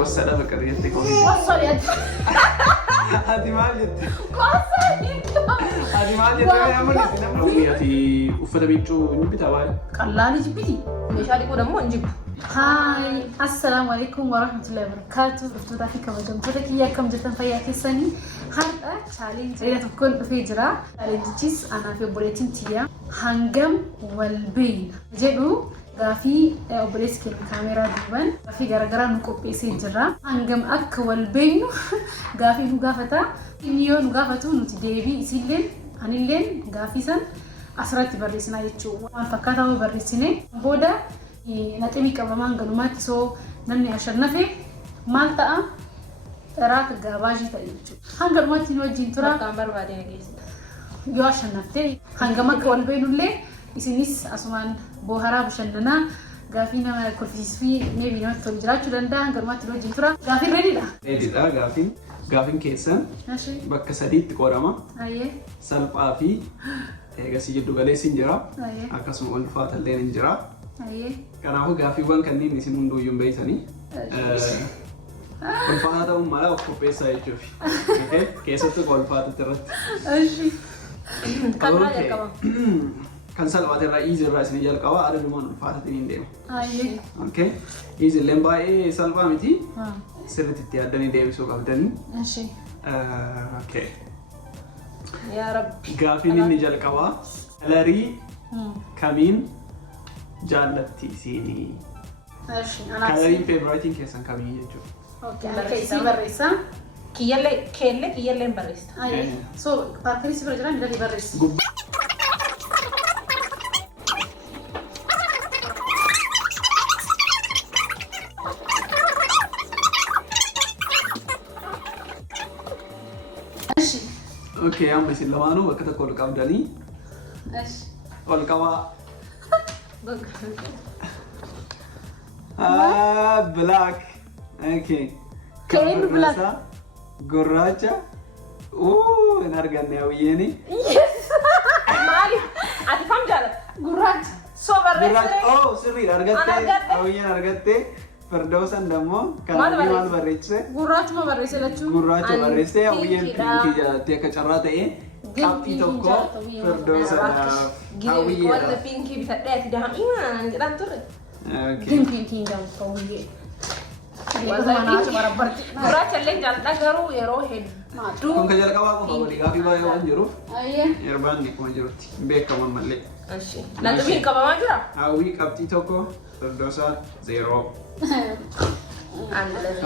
Qosaadha bakka jettee qomi. Ati maal jette? Ati maal jette? Namni ati uffata miiccuu hin bitaa baay'ee. Qallaani jibbiti. Meeshaalee godhamu hin jibbu. Hi, assalamu alaikum warahmatullahi wabarakatuh. Dhuftoota fi kabajamtoota kiyya akkam jirtan fayyaa keessanii. Har'a challenge tokkoon dhufee jira. Challenge'chis anaa fi obboleettiin tiyya hangam wal beeyna jedhu gaafii obboleessi keenya kaameeraa duuban gaafii garaagaraa nu qopheessee jira. Hangam akka wal beeynu gaafii nu gaafata. Inni yoo nu gaafatu nuti deebii isilleen anilleen gaafii san asirratti barreessinaa jechuudha. Waan fakkaataa barreessine booda naximii qabamaan galumaatti soo namni ashannafe maal ta'a raaka gabaajii ta'e jechuudha. Hanga dhumatti nu wajjin tura. Bakkaan barbaadee nageessita. Yoo ashannaftee hangam akka wal beeynullee isinis asumaan booharaa bashannanaa gaafii nama kolfisiisuu fi meebii namatti tolu jiraachuu danda'a. Hanga dhumatti nu wajjin tura. Gaafiin reediidha. Reediidha gaafiin keessan bakka sadiitti qoodama. Salphaa fi eegasii jiddu galeessi hin jira. Akkasuma ulfaata illee hin jira. Kanaafuu gaafiiwwan kanneen isin hunduuyyuu beektanii ulfaataa ta'uun mala of qopheessaa jechuufi. Keessattuu ulfaatatti irratti. Kan salphaate irraa iizi irraa isin jalqaba adadumaan ulfaatatiin hin deema. Iizi illee baay'ee salphaa miti. Sirriitti itti yaaddanii deebisuu qabdanii. Gaafiin inni jalqabaa kalarii kamiin jaallatti isinii? Kalarii feevaraayitiin keessan kamii jechuudha? Isin barreessa. Kiyyalleen barreessa. So paarkerii si bira jiran midhaan barreessa. Okay, amma isin lamaanuu bakka tokko ol qabdanii ol qabaa. Black. Okay. Keen black. Gurraacha. In arganne hawiyyeeni. Maali? Ati kam jaalata? Gurraacha. So barreessee. Oh, sirriidha argatte. Hawiyyeen argatte. Firdoosan dammoo kan maal barreesse? Gurraachuma barreesse lachuu. Gurraacha barreesse hawiyyeen pinkii jalattee akka carraa ta'e qabxii tokko Firdoosadhaaf. Hawiyyee. Wanta pinkii bitadhee ati daa'imman jedhan turre. Pinkii jaalata hawiyyee. Gurraacha illee jaalladha garuu yeroo hedduu. Kun kan jalqabaa qofa walii gaafii baay'ee waan jiruuf yerbaanni akkuma jirutti beekaman mallee. Naxumiin qabamaa jira? Hawwii qabxii tokko Firdoosaa 0.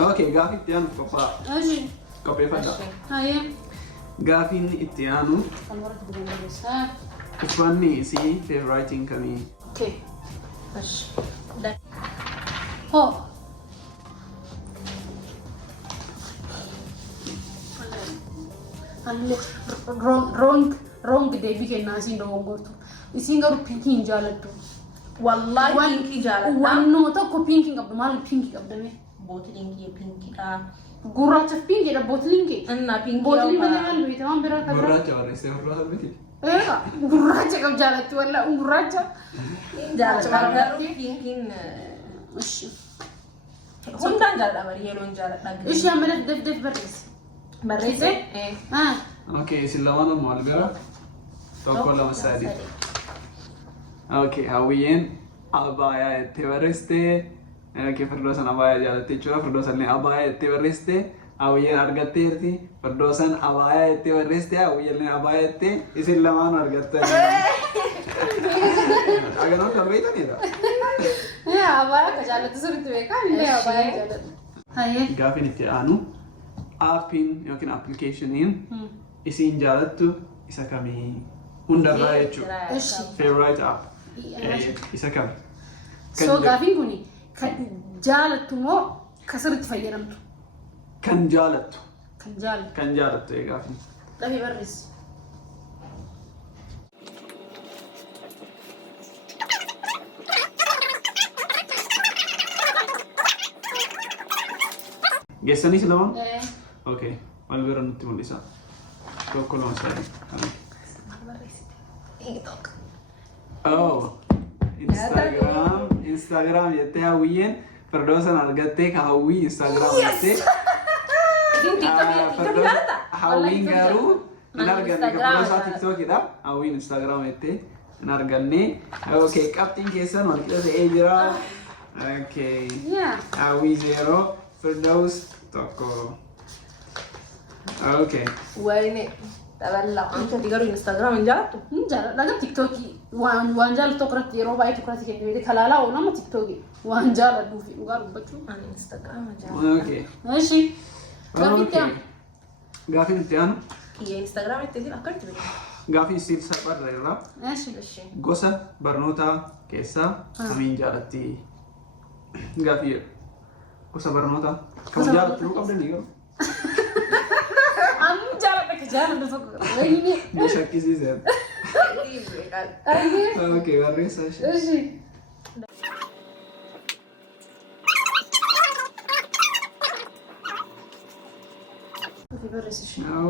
Okay, gaafii itti aanu qophaa'a. Qopheeffadha. Gaafiin itti aanu uffanni isii feevaraayitiin kamii? Wrong deebii kennaa isiin dogongortu. Isiin garuu pinkii hin jaalattu. Wallahi pinkii jaalladha. Wannuma tokko pinkii qabdu maal pinkii qabdame? Bootiliinkii pinkiidha. Gurraacha pinkiidha bootiliinkii. Innaa pinkii bootilii malee maal beekta waan biraa qabda? Gurraacha barreessee gurraacha miti. Gurraacha qab jaalatti walla gurraacha. Jaalladha garuu pinkiin hundaan jaalladha bari yeroon jaalladha. Ishee amma daf barreesse. Barreesse? Okay, isin lamaan ammoo wal bira tokko lama sadii. Okay, hawiyyeen abaayaa itti barreessite. Okay, Firdoosan abaayaa jaalatte jechuudha. Firdoosan abaayaa itti barreessite. Hawiyyeen argatteerti. Firdoosan abaayaa itti barreessite. Hawiyyeen abaayaa itti isin lamaan argatte. Aganoon kan beektanidha. Abaayaa akka jaallatu sirriitti beekaa illee abaayaa jaallatu. Gaafiin itti aanu aappiin yookiin appilikeeshiniin isin jaalattu isa kamii? Hundarraa jechuudha. Favorite app isa kami? So gaafiin kuni kan jaalattu moo kan sirriitti fayyadamtu? Kan jaalattu. Kan jaalattu gaafiin. Dafii barreessi. Geessanis lama? Okay. Wal bira nutti mul'isa. Tokko lama sadii. Oh. Instagram jettee hawwiyyeen Firdoosan argattee ka hawwii Instagram jettee. Hawwiin garuu hin arganne Firdoosaa TikTokidha. Hawwiin Instagram jettee hin arganne. Okay, qabxiin keessan wal qixa ta'ee jira. Okay. Hawwii 0 Firdoos 1. Okay. Wayne taballa anche ti garo Instagram injattu laga TikTok waan jaalatu tokkotti yeroo baay'ee tokkotti kennee kalaalaa oo nama TikTok waan jaalatu fi ugaa dubbachuu an Instagram jaalatu. Okay. Eeshi. Gaafin itti aanu. Iya Instagram itti akkatti bira. Gaafin siif salphaadha irraa. Eeshi. Gosa barnootaa keessaa kamiin jaalatti? Gaafii gosa barnootaa kam jaalatu qabdanii garuu. Am jaalatu ka jaalatu tokko. Wayne. Ni shakkisiisan. Okay, barreessa ishee. Eeshi.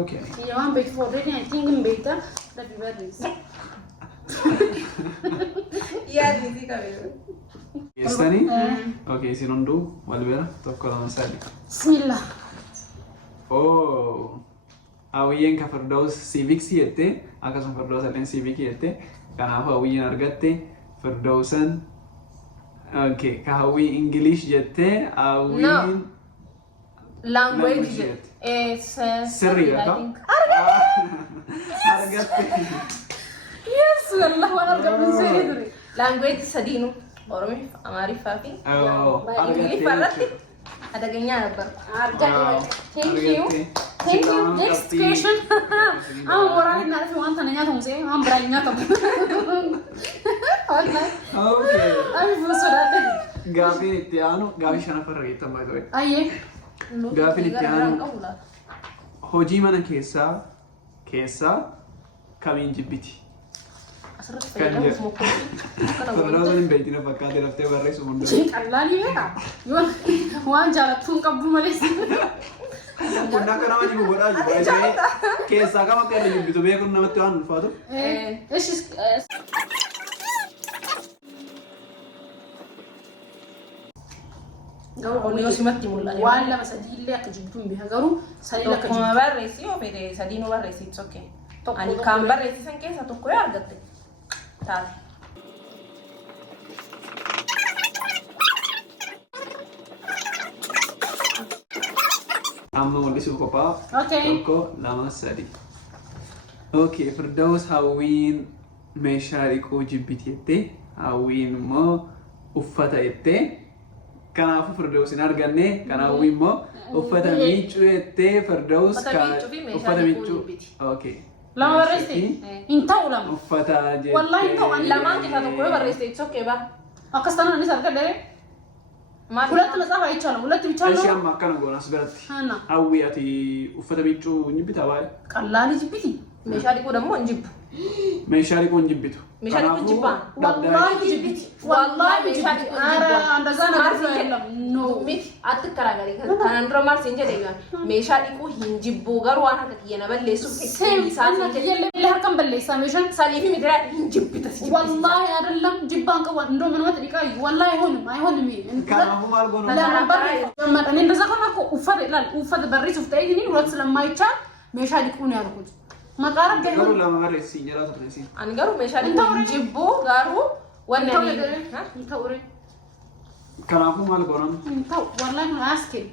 Okay. Ya waan beektu already I think in beta that be very easy. Iya di kabel. Keessanii? Okay, isin hunduu wal bira tokko lama sadii. Bismillah. Oh. Hawwiyyeen ka Firdoos Civics jettee akkasuma Firdoos illee Civic jettee kanaaf hawwiyyeen argatte Firdoosan okay ka hawwii English jettee hawwiin Language is sirriidha. Argatte. Yes, wallah waan argamu seerii. Language sadinu Oromoo, Amaariffaa fi Ingiliffaa adaganya ነበር. Thank you. Next question. I'm worried now if you want to know something. I'm bragging out of it. Okay. I'm so that. Gaafin itti aanu gaafii shanaffaa irra by the way. Ayye. Gaafin itti aanu hojii mana keessaa kamiin jibbiti? Firdoos hin beekne fakkaatee raftee barreessu hundaa. Qal'aanii beeka. Waan jaalatuun qabdu malees. Kun akka nama jibu godhaa jiru. Keessaa kam akka inni jibbitu beekuun namatti waan ulfaatu. Waan lama sadii illee akka jibbitu hin beeka garuu sadii akka Tokkuma barreessi yoo fedhe sadiinuu barreessi it's okay. Ani kan barreessisan keessa tokko yoo argatte taate. Amma mul'isuu kophaa. Okay. Tokko lama sadii. Okay, Firdoos hawwiin meeshaa dhiquu jibbiti jettee hawwiin immoo uffata jettee kanaafuu Firdoos hin arganne kanaafuu immoo uffata miiccuu jettee Firdoos uffata miiccuu. Okay. lama barreessite hin ta'u lama. Uffata jettee. Wallahi hin ta'u Lamaan keessaa tokko yoo barreesse it's okay ba. Akkas tanaan anis argadhe. ሁለት መጽሐፍ አይቻለሁ። ሁለት ብቻ ነው። እሺ አማ አካና ጎናስ በረት አና አዊ አቲ ኡፈተ ቢጩ እንጅብታ ባይ ቀላል ጅብቲ ሜሻ ዲቆ ደግሞ እንጅብ ሜሻ ዲቆ እንጅብቱ ሜሻ ዲቆ እንጅባ ወላሂ ጅብቲ ወላሂ ሜሻ ዲቆ አረ እንደዛ ነገር የለም ኖ ሚት አትከራገሪ ካናንድሮ ማርስ እንጀ ደጋ ሜሻ ዲቆ እንጅቡ ጋር ዋና ከየነ በለሱ ሰይሳና የለም ለርከም በለሳ ሜሻን ሳሊፊ ምድራ እንጅብታ ወላሂ አይደለም ጅባን ቀዋ እንደው ምን ወጥ ዲቃ ወላሂ አይሆንም ካናፉ ማልጎ ነው ለማበር ጀመረ እንደዛ ከሆነ ኡፈር ይላል ኡፈር በሪስ ኡፍታይ ግን ወጥ ስለማይቻል ሜሻ ዲቆ ነው ያልኩት መቃረብ ገሩ ለማበረስ ሲጀራ ተነሲ አንገሩ ሜሻ ዲቆ እንጅቡ ጋሩ ወነኒ እንተውሪ ካናፉ ማልጎ ነው እንተው ወላሂ አስከኝ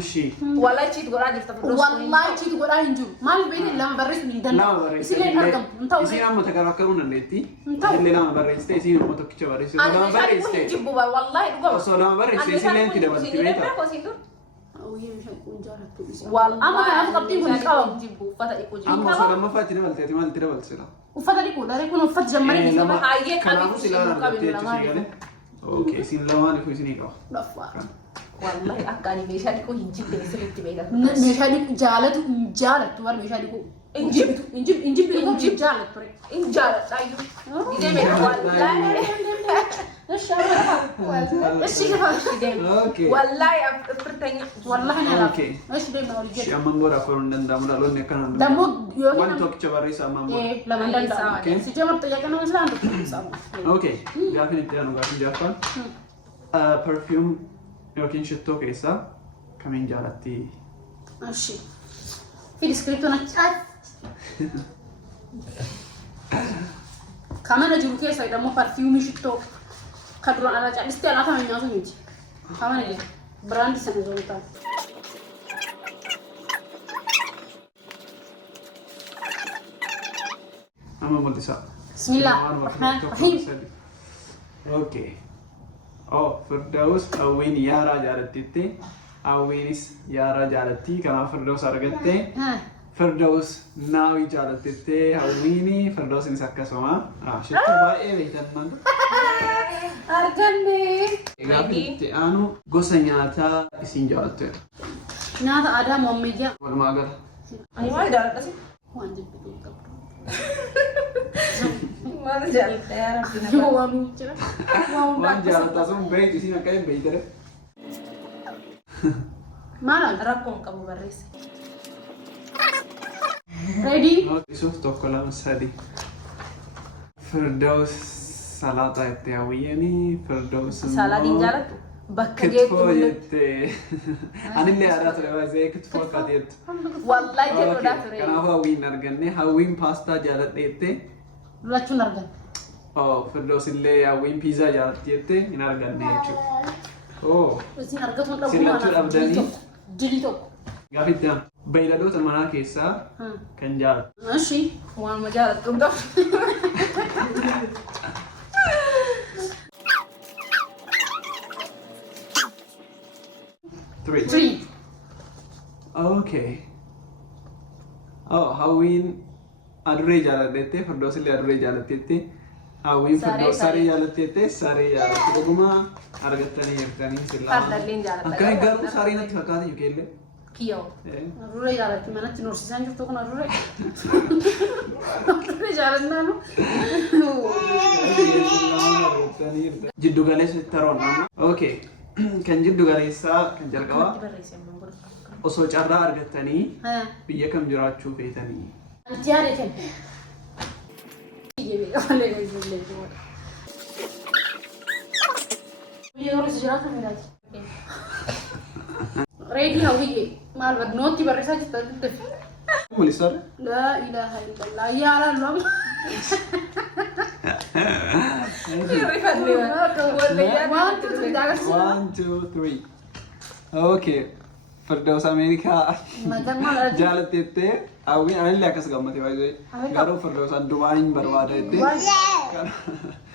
እሺ ወላሂ ቺት ጎራ ዲፍታ ፍሮስ ወላሂ ቺት ጎራ እንጁ ማል ቤት ለማበረስ ሚደና ሲለ አርገም እንተው እሺ አማ ተከራከሩን እንዴቲ ሌላ ማበረስ ተይ ሲን ሞቶ ክቸ ባረስ ለማበረስ ተይ እንጅቡ ወላሂ ዱጎ ሶ ለማበረስ ተይ ሲለንቲ ደበልቲ ቤታ أما كان أفضل تيجي من كلام أما صار ما فات نبلت يا تمال تنبلت سلا وفضل يقول ده يكون وفضل جمالي لما هاي كلامه سلا أنا بتيجي أوكي سين لما أنا كويس نيكا والله أكاني مشهد كو هنجيب بنسبة تبيعه مشهد جالت توار مشهد كو إنجيب جالت بري جالت أيوه إذا ما إيش كيف والله أفترتني والله أنا أوكي إيش ده ما أريد شيء أمان بورا فرون دم لا لون يكان دمو وان توك تباري سامان بورا لا من دم سجمر تيجي أنا مثلاً أوكي جافين إنتي أنا جافين جافان perfume yookiin shittoo keessaa kamiin jaalatti? Ashi. Fi scriptona chat. Kamana jiru keessa idamo perfume shittoo. Kadron ala chaliste ala kama nyaatu miti. Kamana jiru. Brand sana zonta. Amma mul'isa. Bismillahirrahmanirrahim. Okay. Oh, Firdaus hawwiin yaaraa jaalatti. Hawwiinis yaaraa jaalatti. Kanaaf Firdaus argatte. Firdaus naawi jaalatti. Hawwiini Firdausinis akkasuma. Shittoo baay'ee beektan. Arganne. Gaafitti aanu gosa nyaataa isin jaalattu. Nyaata aadaa Muhammadiyyaa. Walumaa gala. Ani maal jaaladha? Waan jibbitu qabdu. Maal jaaladha yaa Rabbi nama. Yoo waan jira. Waan jaalataa sun beekti isin akka hin beektere. Maal Rakkoon qabu barreessi. ready? Isuuf tokko lama sadi. Firdaus salaataa itti hawwiyyanii Firdaus Salaadiin jaalattu? Bakka kitfoo geettu jettee anillee aadaa ture baay'ee kitfoo akka jettu. wallahi jedhuudhaa ture. Kanaafuu hawwiin arganne hawwiin paastaa jaaladhe jettee Lulachuun argan. Firdaus illee hawwiin piizaa jaalatti jettee hin arganne jechuudha. Isin argatuun dhabu. Sillachuu dhabdanii Dilii tokko. gaafitti beeyladoota manaa keessaa kan jaalatu. Ashi. Waanuma jaalattu hin qabu. Three. Okay. Hawwiin adurree jaaladhette Firdaus illee adurree jaalattetti. Hawwiin Firdaus saree jaalattetti saree jaalatti. Dhuguma argattanii jirtanii sillaa. Fardalleen jaaladha. Akkana garuu saree natti fakkaata yukeellee. Kiyyoo. Adurree jaalatti manatti noorsisan jirtu kun adurree. Adurree jaalannaanu. Jiddu galeessa taroon amma. Okay. Kan jiddu galeessaa kan jalqabaa osoo carraa argattanii biyya kam jiraachuu feetanii? Jaare kan. Yeroo jiraatu miraati. Ready hawwiye maal badnooti barreessaa jirta duddeef. Mulisar? La ilaha illallah yaala lama. One, two, three. Okay. Firdaus Amerikaa jaalatti jettee hawwiin anillee akkas gammate baay'ee. Garuu Firdaus Dubaayin barbaada jettee.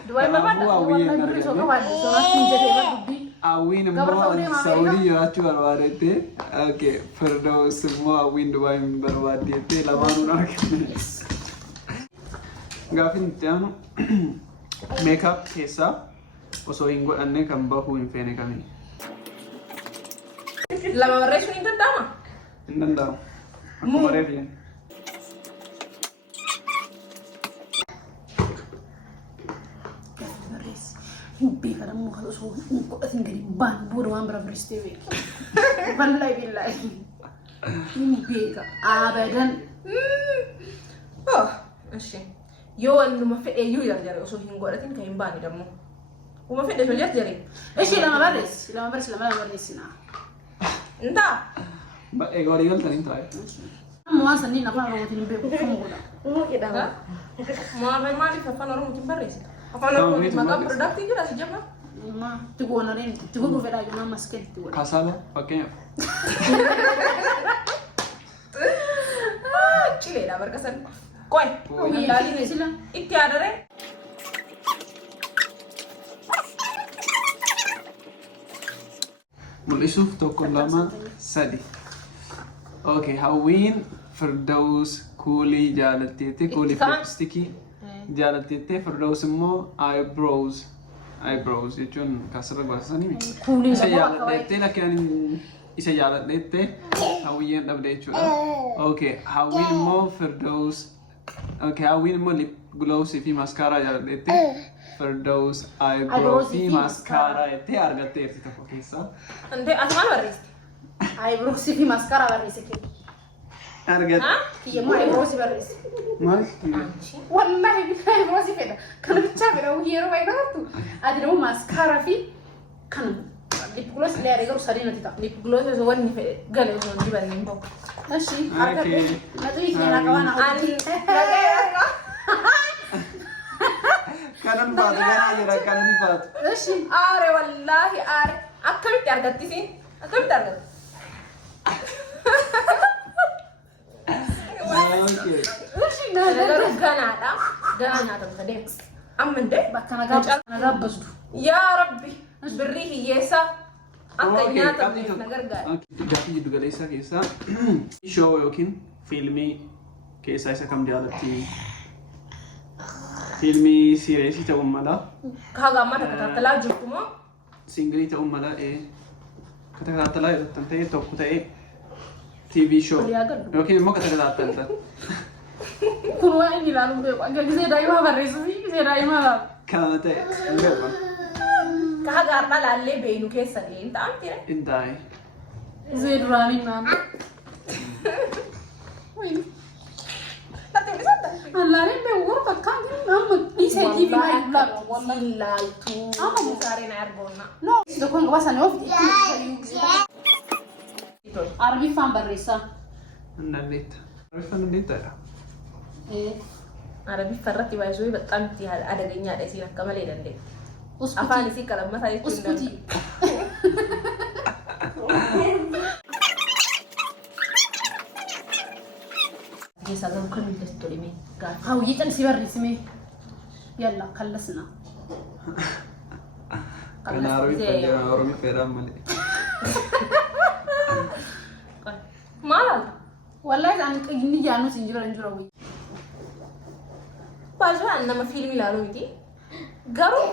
Kanaafuu hawwiin arganne. Hawwiin immoo Saawudii jiraachuu barbaada jettee. Okay. Firdaus immoo hawwiin Dubaayin barbaadde jettee lamaanuun arganne. Gaafiin itti aanu meekaap keessaa osoo hin godhanne kan bahuu hin feene kamii? Lama barreessuun hin danda'ama? Hin danda'amu. Akkuma reefiin. Hin beekadammoo kan osoo hin godhatin gadi baan booda waan bira barreessitee beeku. Wallahi billahi. Hin beeka abadan. Ishi. Yoo wannuma fedhe iyyuu jarjare osoo hin godhatin kan hin baane dammoo. Uma fedhe osoo jarjare. Ishi lama barreessi naa. Intaa? Egaa walii galtan hin taa'e. Amma waan sanniin afaan oromootiin hin beeku kam godha. Maaliif afaan oromootiin barreessita? Afaan oromootiin maqaa piroodaaktii jira si jabaa? Itti goonareen itti godhuu fedhaa jiru amma askeetti itti godha. Kasaaba fakkeenyaaf. Cileedha barka san. Qoy. Ilaaliin itti yaadaree. Mul'isuuf tokko lama sadi. Okay, hawwiin Firdaus kuulii jaalatteetti kuulii lipstikii jaalatteetti Firdaus immoo eyebrows jechuun kasirra godhatanii Kuulii isa jaaladheettee lakkaan isa jaaladheettee hawwiyyeen dhabde jechuudha. Okay, hawwiin immoo Firdaus hawwiin immoo lip glossii fi maskaaraa jaaladheettee Firdaus eyebrow fi maskaaraa jettee argatteerti tokko keessaa. Ante as maal barreessite? Eyebrows fi maskaaraa barreesse kee. Argatte. Kiyyammoo eyebrows barreesse. Maal? Wallahi bifa eyebrows fedha. Kana bichaa fedha yeroo baay'ee baratu. Ati immoo maskaaraa fi kan ليبجلوس لا يا رجال سرينا تتا ليبجلوس زواني في قال زواني بنين بو ماشي اوكي ما تقولي انا كمان كان بعد كان بعد ماشي اري والله اري اكلت ارغتي سي اكلت ارغت اوكي ماشي غانا تخدم امن ده بكنا غابسو يا ربي بريه يسا اكنياتا نغر غا جافي جدو غليسا كيسا شو يوكين فيلمي كيسا إسا كم جالتي فيلمي سيريسي تقوم مالا كاغا ما تكتلا جوكمو سينجلي تقوم مالا إيه كتكتلا يرتنتي توكتا إيه تي في شو يوكين مو كتكتلا تنتا كل واحد يلعب بيه زي دايما بريسي زي دايما كانت إيه نجرب كاغا ما لالي بينو كيسا انت امتي انتاي زي درامي نام وين لا تبصدق الله رين بيور فكان نام ديسي تي في ما يبلا والله لا تو مسارين عربونا نو دكون بس انا وفدي عربي فان بريسا نليت عرفت نليت ايه عربي فرتي بايزوي በጣም አደገኛ ደስ ይላል ከመሌ ደንዴ اسكتي አፋን ሲከለማ ታይት اسكتي يسازم كل دستوريمي قال هاو يتن سيبر اسمي يلا خلصنا انا عربي فيرام ملي مالا والله انا اني جانو سنجرا بازو انا ما فيلم لالو ميتي غارو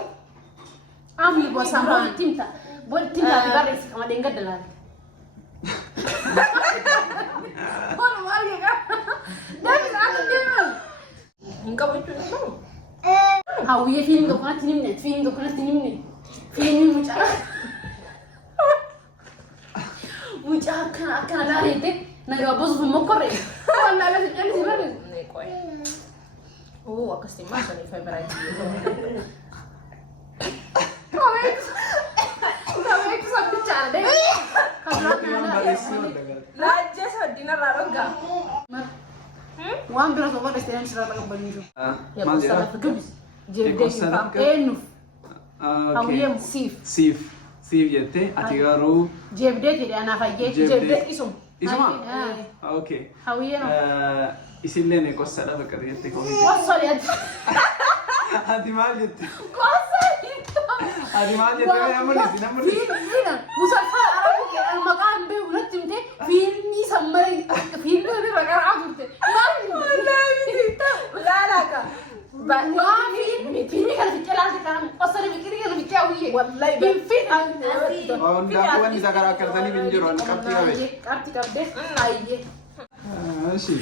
عامل بوسامبا تيمتا تيمتا تبارس كما دنگا دلال والله ما ارجع دابس عامل ديمل انك بنتو هاويه فيلم دوكنا تنمني فيلم مجا كان لا يدك نغابوز بمقري والله لا تجلس برد نيكوي هو اكستي ما سني فبراير كمان صدق على لا جس ودينا رارونغا وان بلا صوبا دستان شرا تقبلني يا بوسلا فكبس جيبدي فام انف اوكي سيف جتة اتيغارو جيبدي كده انا فاجئ جيبدي اسم اسمع اوكي هاويه يسلني قصه فكر جتة وصل يا هذه ما جت قصه هذه ما جت يا مريض فينا مسلسل عربي المقام به ولتمته فيلمي سمري فيلم ده رجع عبده لا فيلمي كان في الجلال كان قصر بكري كان في جاويه والله في لا كون ذكر كرتني بنجرون كابتي كابتي ايه ماشي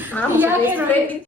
يا